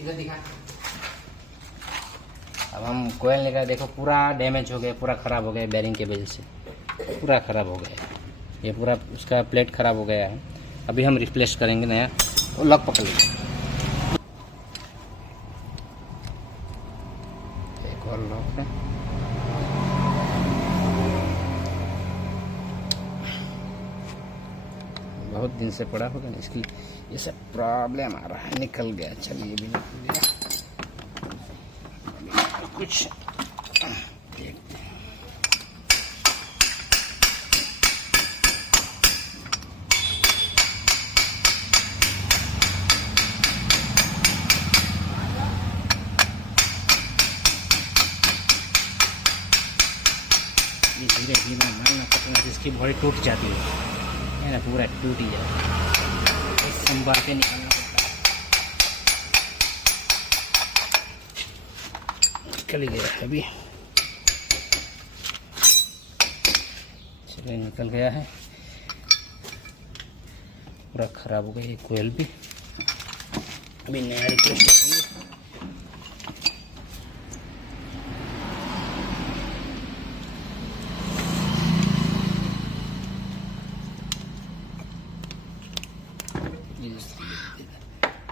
इधर दिखा। अब हम कोयल निकाल, देखो पूरा डैमेज हो गया, पूरा ख़राब हो गया बेरिंग के वजह से, पूरा ख़राब हो गया है। ये पूरा उसका प्लेट ख़राब हो गया है। अभी हम रिप्लेस करेंगे नया। वो लॉक पकड़ लीजिए। एक और लॉक है। बहुत दिन से पड़ा होगा ना, इसकी ये सब प्रॉब्लम आ रहा है। निकल गया, चलिए भी निकल गया। कुछ देखते हैं। धीरे धीरे मारना पड़ता है, इसकी बॉडी टूट जाती है ना, पूरा टूट ही जाता है। संभाल के निकालना पड़ता है। निकल गया है अभी, चलिए निकल गया है। पूरा ख़राब हो गया ये कोयल भी। अभी नया रिप्लेस करेंगे।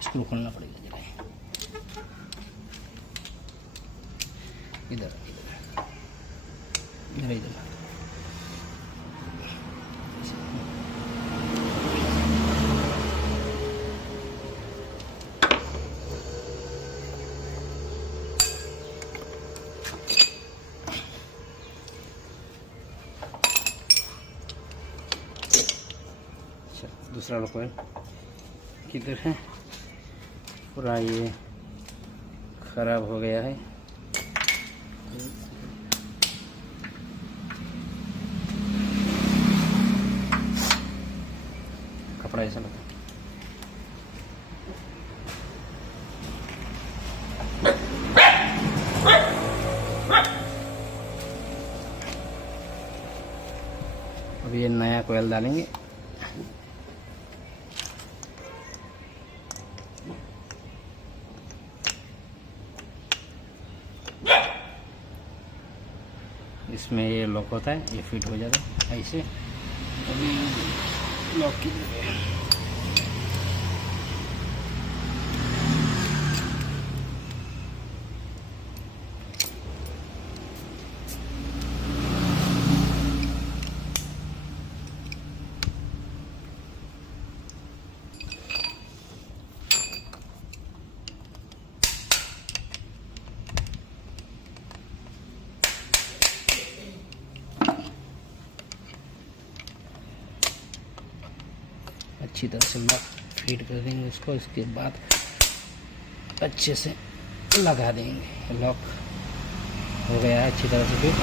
स्क्रू खोलना पड़ेगा जरा। इधर इधर इधर दूसरा कोयल किधर है? पूरा ये खराब हो गया है। कपड़ा ऐसा लगा। अब ये नया कोयल डालेंगे। इसमें ये लॉक होता है, ये फिट हो जाता है ऐसे। अभी लॉक की अच्छी तरह से लॉक फिट कर देंगे उसको। इसके बाद अच्छे से लगा देंगे। लॉक हो गया है अच्छी तरह से फिट।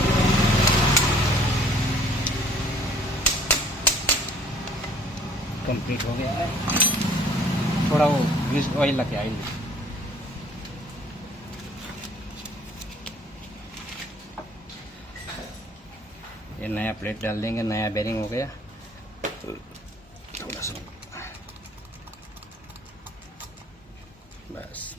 कंप्लीट हो गया है। थोड़ा वो ग्रीस ऑयल लगे, ऑयल ये नया प्लेट डाल देंगे। नया बेरिंग हो गया। थोड़ा सा बस।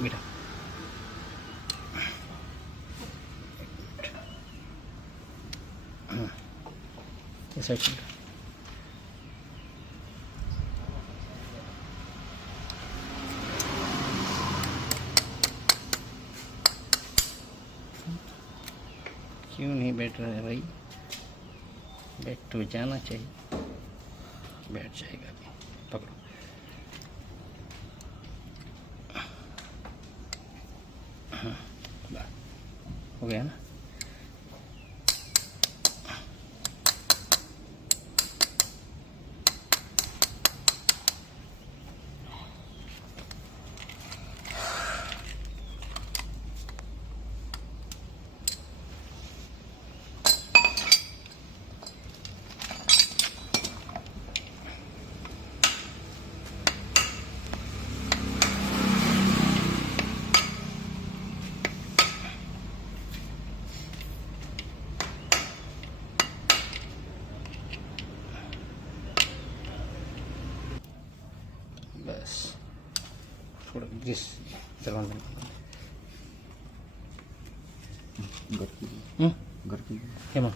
बेटा ऐसा क्यों नहीं बैठ रहा है भाई? बैठ तो जाना चाहिए। बैठ जाएगा अभी। पकड़ो। हो गया ना? बस थोड़ा जिस चलवा घर की क्या मां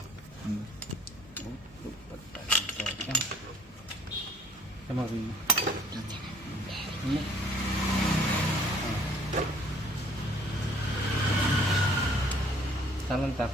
tangan tak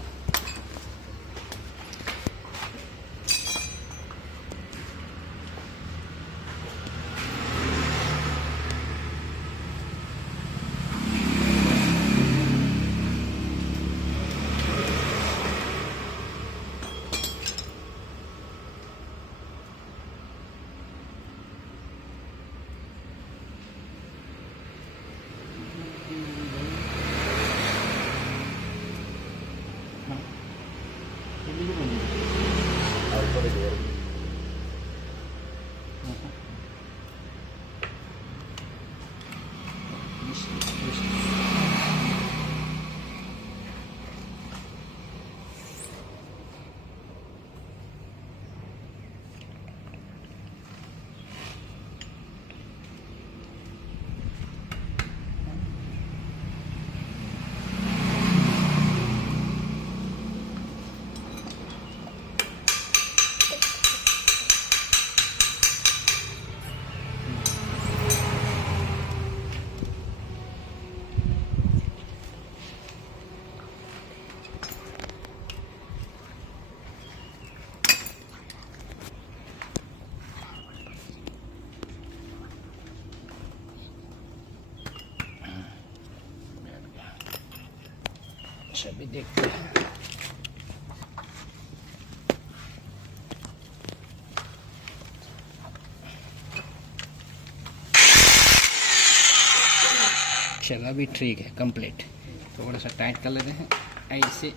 अभी देखते हैं। चलो अभी ठीक है, कंप्लीट। थोड़ा सा टाइट कर लेते हैं, ऐसे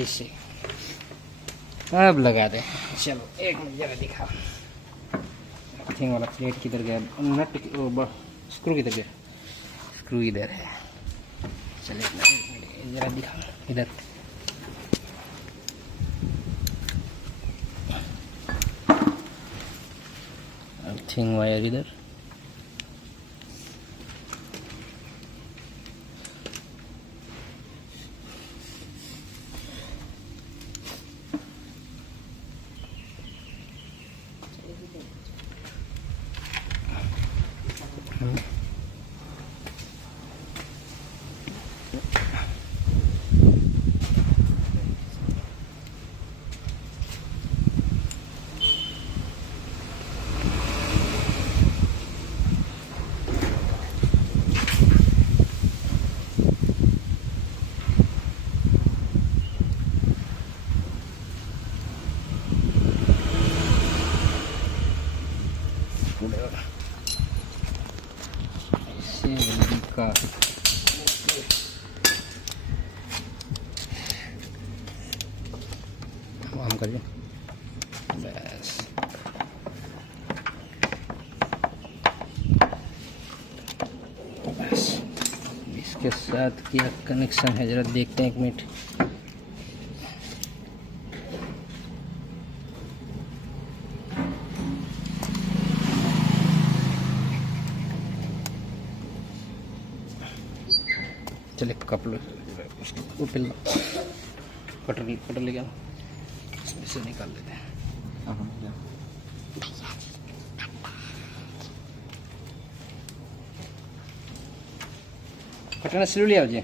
ऐसे अब लगा दे। चलो एक मिनट जरा दिखा, थिंग वाला प्लेट किधर गया, नट स्क्रू किधर गया? स्क्रू इधर है। चलिए जरा दिखा इधर। थिंग वायर इधर, का हम करिए बस। बस इसके साथ क्या कनेक्शन है जरा देखते हैं, एक मिनट। चले कपड़े उसको पिल कटर ले गया, इसे निकाल लेते हैं। कटर ने सिल लिया जी।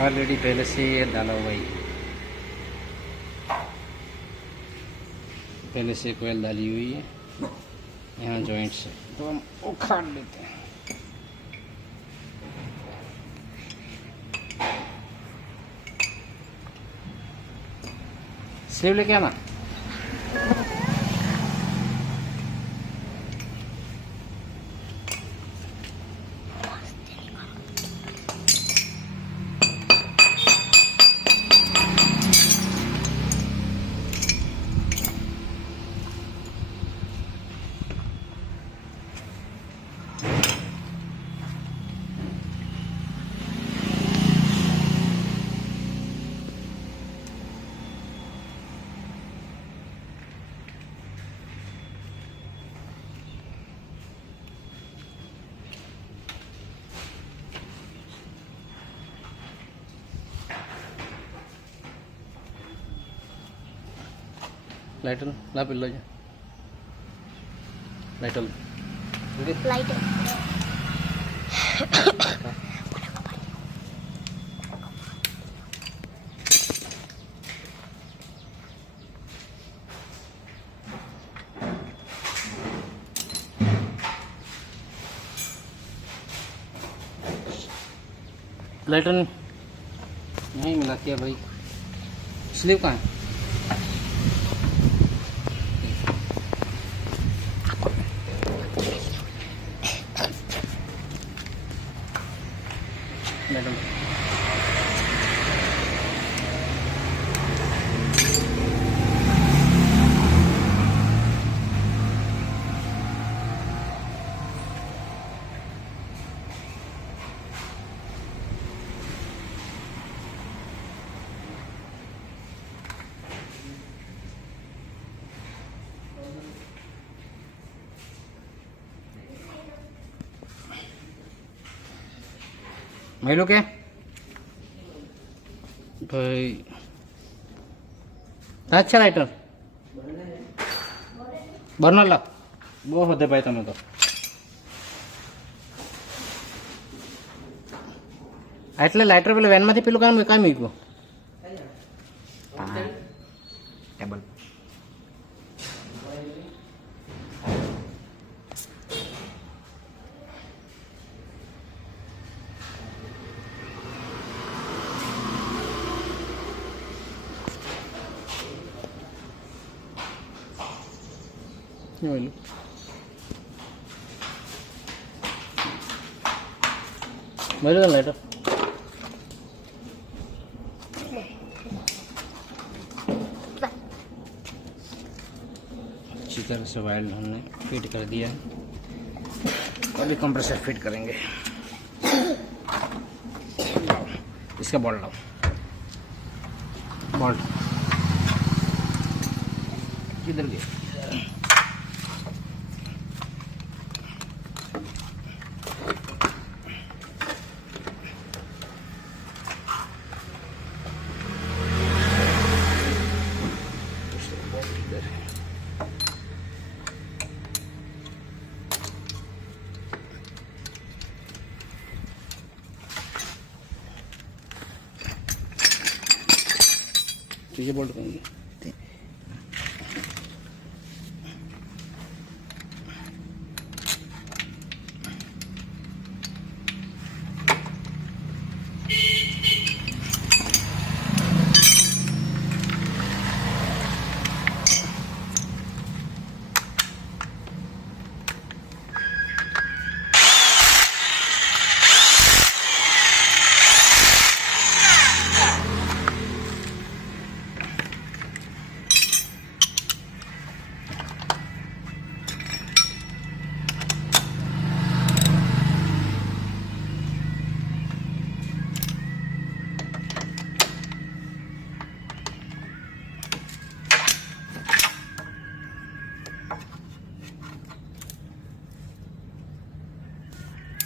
ऑलरेडी पहले से ये डाला हुआ ही, पहले से कोयल डाली हुई है यहाँ जॉइंट से, तो हम उखाड़ लेते हैं। सेब लेके आना। लाइटर ला पिल्लो जा लाइटर लाइटर लाइटर नहीं मिला क्या भाई? स्लीव कहाँ है? मैडम महिलो के भाई अच्छा लाइटर बर्नर ला बो होते भाई तमे तो એટલે લાઇટર પેલું વેનમાંથી પેલું કામ મૂક્યું table Olha. Mari kan lighter. अच्छी तरह से वायर हमने फिट कर दिया। अभी कंप्रेसर फिट करेंगे। इसका बोल्ट लाओ, बोल्ट किधर गया? तो ये बोल्ट करेंगे।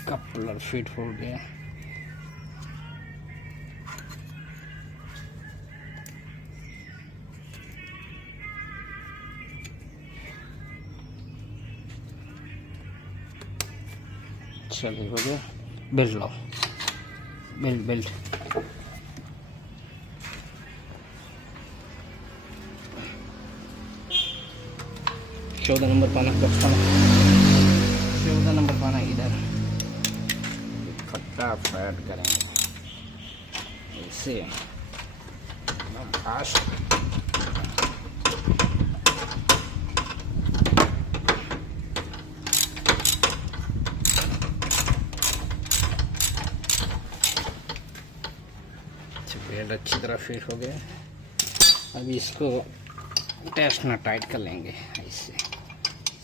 कपलर फिट हो गया। चलिए हो गया। बेल्ट लाओ, बेल्ट 14 नंबर पाना, 14 नंबर पाना इधर फटाफट करेंगे ऐसे एकदम फास्ट। बेल्ट अच्छी तरह फिट हो गया। अभी इसको टेस्ट ना टाइट कर लेंगे ऐसे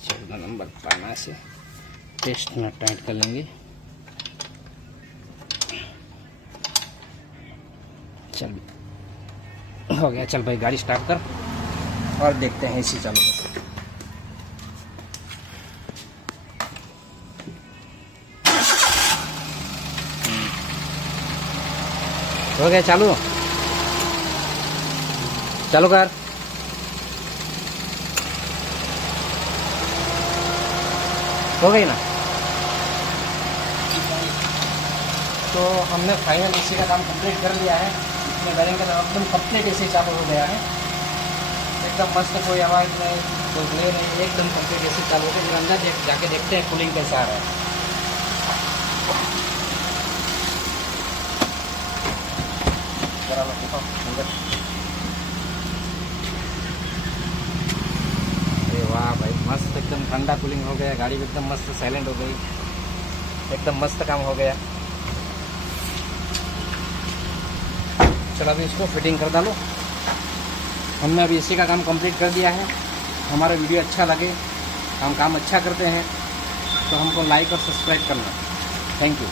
14 नंबर पाना से टेस्ट ना टाइट कर लेंगे। चल हो गया। चल भाई गाड़ी स्टार्ट कर और देखते हैं इसी चालू कर। हो गया चालू, चालू कर। हो गई ना। तो हमने फाइनल एसी का काम कंप्लीट कर लिया है। इसमें बैरिंग का एकदम कंप्लीट एसी चालू हो गया है, एकदम मस्त, कोई आवाज़ नहीं, कोई ग्ले नहीं, एकदम कंप्लीट एसी चालू हो गया। अंदर जाके देखते हैं कूलिंग कैसा आ रहा है। अरे वाह भाई, मस्त एकदम ठंडा कूलिंग हो गया। गाड़ी भी एकदम मस्त साइलेंट हो गई, एकदम मस्त काम हो गया। चलो अभी इसको फिटिंग कर डालो। हमने अभी इसी का काम कंप्लीट कर दिया है। हमारा वीडियो अच्छा लगे, हम काम अच्छा करते हैं तो हमको लाइक और सब्सक्राइब करना। Thank you.